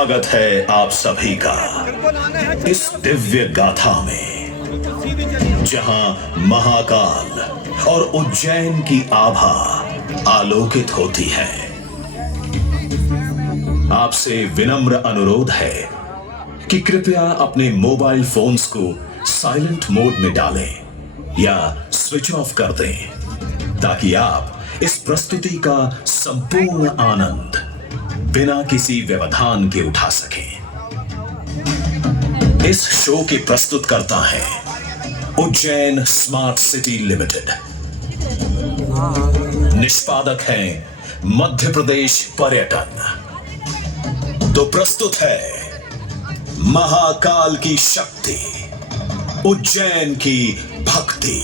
स्वागत है आप सभी का इस दिव्य गाथा में, जहां महाकाल और उज्जैन की आभा आलोकित होती है। आपसे विनम्र अनुरोध है कि कृपया अपने मोबाइल फोन्स को साइलेंट मोड में डालें या स्विच ऑफ कर दें, ताकि आप इस प्रस्तुति का संपूर्ण आनंद बिना किसी व्यवधान के उठा सकें। इस शो के प्रस्तुतकर्ता हैं उज्जैन स्मार्ट सिटी लिमिटेड। निष्पादक हैं मध्य प्रदेश पर्यटन। तो प्रस्तुत है महाकाल की शक्ति, उज्जैन की भक्ति।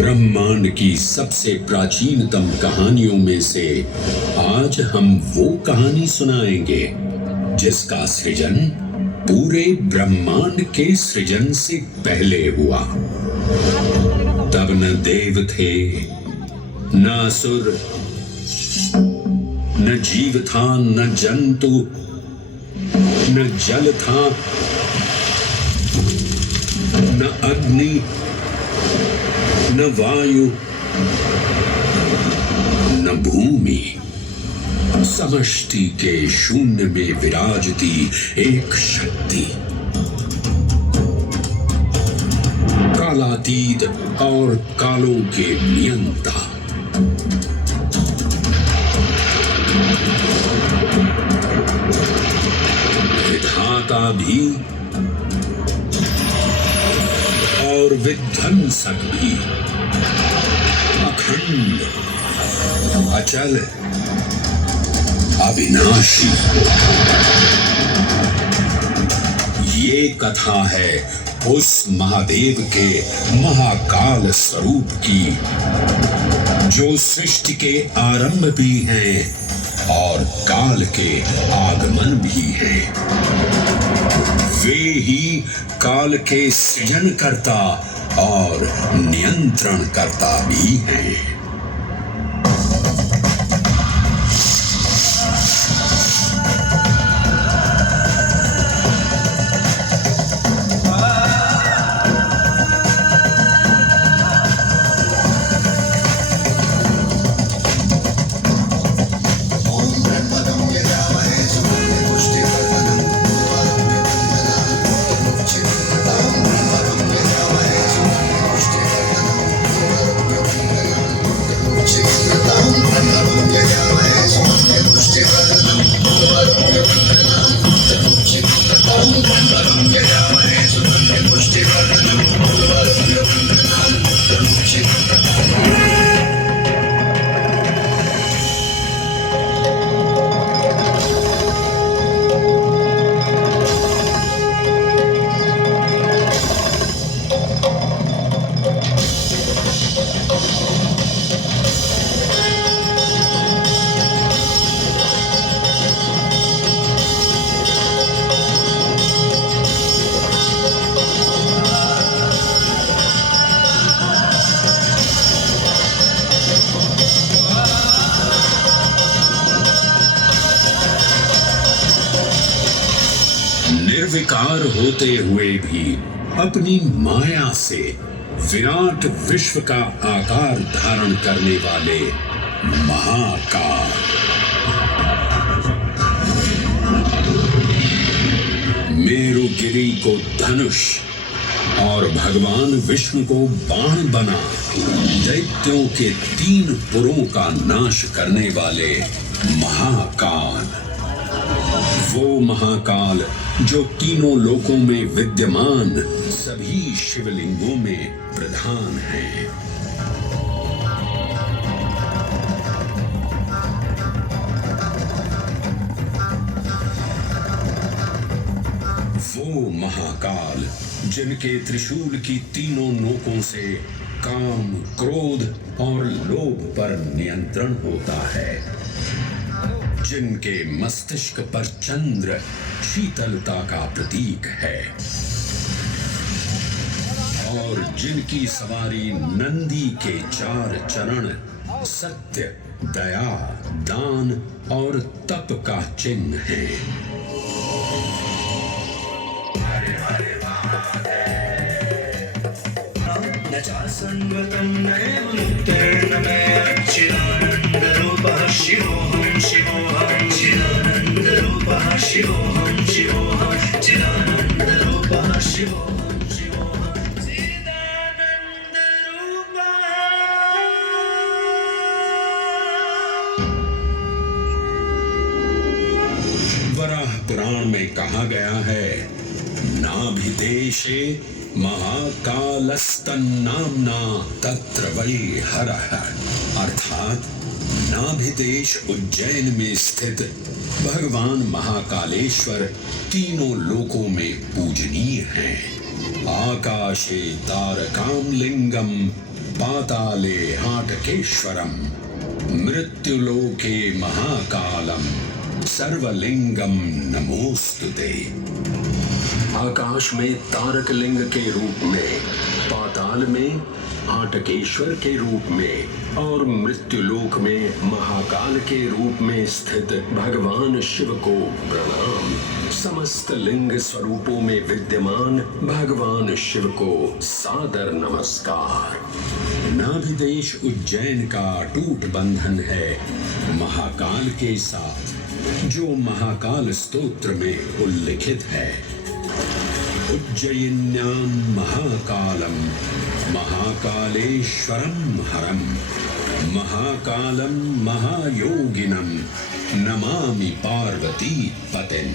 ब्रह्मांड की सबसे प्राचीनतम कहानियों में से आज हम वो कहानी सुनाएंगे जिसका सृजन पूरे ब्रह्मांड के सृजन से पहले हुआ। तब न देव थे, न असुर, न जीव था, न जंतु, न जल था, न अग्नि, न वायु, न भूमि। समष्टि के शून्य में विराजती एक शक्ति, कालातीत और कालों के नियंता। विधाता भी और विध्वंसक भी, अखंड, अचल, अविनाशी। ये कथा है उस महादेव के महाकाल स्वरूप की, जो सृष्टि के आरंभ भी हैं और काल के आगमन भी हैं। वे ही काल के सृजन करता और नियंत्रण करता भी हैं। निर्विकार होते हुए भी अपनी माया से विराट विश्व का आकार धारण करने वाले महाकाल। मेरुगिरी को धनुष और भगवान विष्णु को बाण बना दैत्यों के 3 पुरों का नाश करने वाले महाकाल। वो महाकाल जो तीनों लोकों में विद्यमान सभी शिवलिंगों में प्रधान है। वो महाकाल जिनके त्रिशूल की तीनों नोकों से काम, क्रोध और लोभ पर नियंत्रण होता है, जिनके मस्तिष्क पर चंद्र शीतलता का प्रतीक है और जिनकी सवारी नंदी के 4 चरण सत्य, दया, दान और तप का चिन्ह है। चिदानन्दरूपः शिवोऽहं शिवोऽहं चिदानन्दरूपः शिवोऽहं शिवोऽहं चिदानन्दरूपः शिवोऽहं शिवोऽहं चिदानन्दरूपः। वराह पुराण में कहा गया है, नाभिदेशे महाकालस्तन्नाम्ना तत्र वै हरः, अर्थात नाभिदेश उज्जैन में स्थित भगवान महाकालेश्वर तीनों लोकों में पूजनीय हैं। आकाशे तारकाम लिंगम पाताले हाटकेश्वरम मृत्युलोके महाकालम सर्वलिंगम नमोस्तुते। आकाश में तारक लिंग के रूप में, पाताल में हाटकेश्वर के रूप में और मृत्युलोक में महाकाल के रूप में स्थित भगवान शिव को प्रणाम। समस्त लिंग स्वरूपों में विद्यमान भगवान शिव को सादर नमस्कार। नाभिदेश उज्जैन का अटूट बंधन है महाकाल के साथ, जो महाकाल स्तोत्र में उल्लिखित है। उज्जयिन्यां महाकालम महाकालेश्वरम हरम महाकालम महायोगिनम नमामि पार्वती पतिं।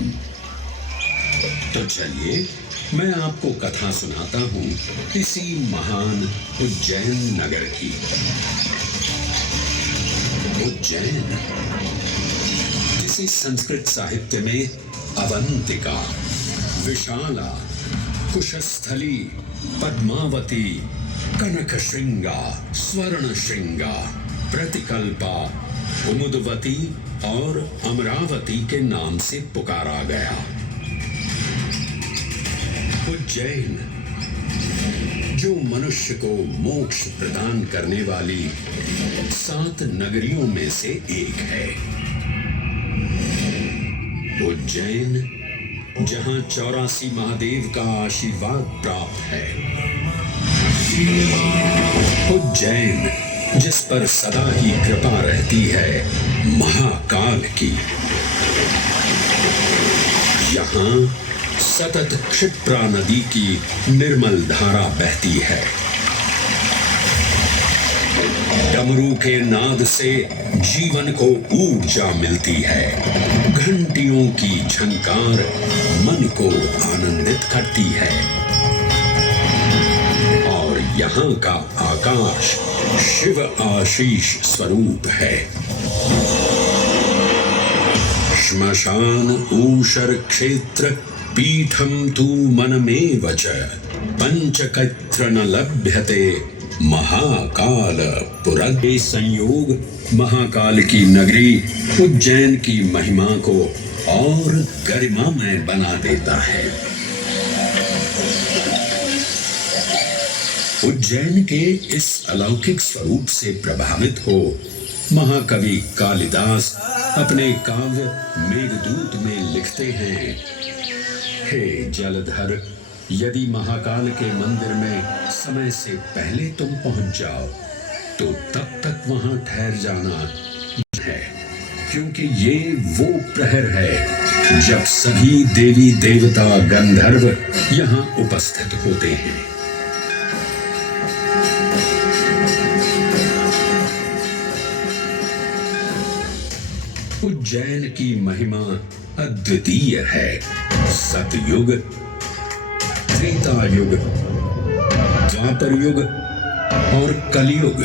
तो चलिए मैं आपको कथा सुनाता हूँ इसी महान उज्जैन नगर की। उज्जैन जिसे संस्कृत साहित्य में अवंतिका, विशाला, कुशस्थली, पद्मावती, कनकश्रृंगा, स्वर्णश्रृंगा, प्रतिकल्पा, कुमुदवती और अमरावती के नाम से पुकारा गया। उज्जैन जो मनुष्य को मोक्ष प्रदान करने वाली 7 नगरियों में से एक है। उज्जैन जहां 84 महादेव का आशीर्वाद प्राप्त है। उज्जैन जिस पर सदा ही कृपा रहती है महाकाल की। यहाँ सतत क्षिप्रा नदी की निर्मल धारा बहती है। डमरू के नाद से जीवन को ऊर्जा मिलती है। घंटियों की झंकार मन को आनंदित करती है और यहाँ का आकाश शिव आशीष स्वरूप है। श्मशान ऊषर क्षेत्र पीठम तू मनमेव च पंचकत्र न लभ्यते महाकाल पुरगे। संयोग महाकाल की नगरी उज्जैन की महिमा को और गरिमामय बना देता है। उज्जैन के इस अलौकिक स्वरूप से प्रभावित हो महाकवि कालिदास अपने काव्य मेघदूत में लिखते हैं, हे जलधर, यदि महाकाल के मंदिर में समय से पहले तुम पहुंच जाओ तो तब तक वहां ठहर जाना है, क्योंकि ये वो प्रहर है जब सभी देवी देवता गंधर्व यहाँ उपस्थित होते हैं। उज्जैन की महिमा अद्वितीय है। सतयुग, त्रेता युग, द्वापर युग और कलयुग,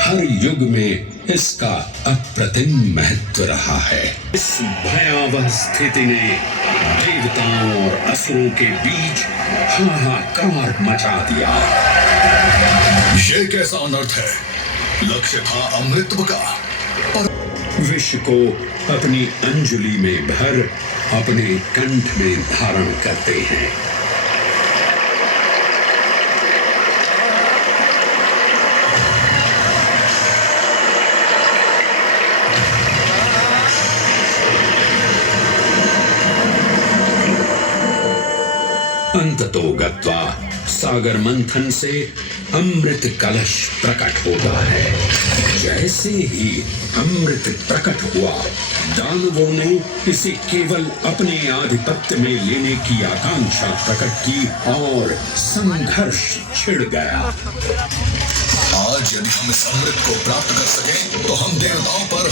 हर युग में इसका अप्रतिम महत्व रहा है। इस भयावह स्थिति ने देवताओं और असुरों के बीच हाहाकार मचा दिया। ये कैसा अनर्थ है? लक्ष्य था अमृतत्व का, पर विष को अपनी अंजुलि में भर अपने कंठ में धारण करते हैं। अंततो गत्वा सागर मंथन से अमृत कलश प्रकट होता है। जैसे ही अमृत प्रकट हुआ, दानवों ने इसे केवल अपने आधिपत्य में लेने की आकांक्षा प्रकट की और संघर्ष छिड़ गया। आज यदि हम इस अमृत को प्राप्त कर सकें तो हम देवताओं पर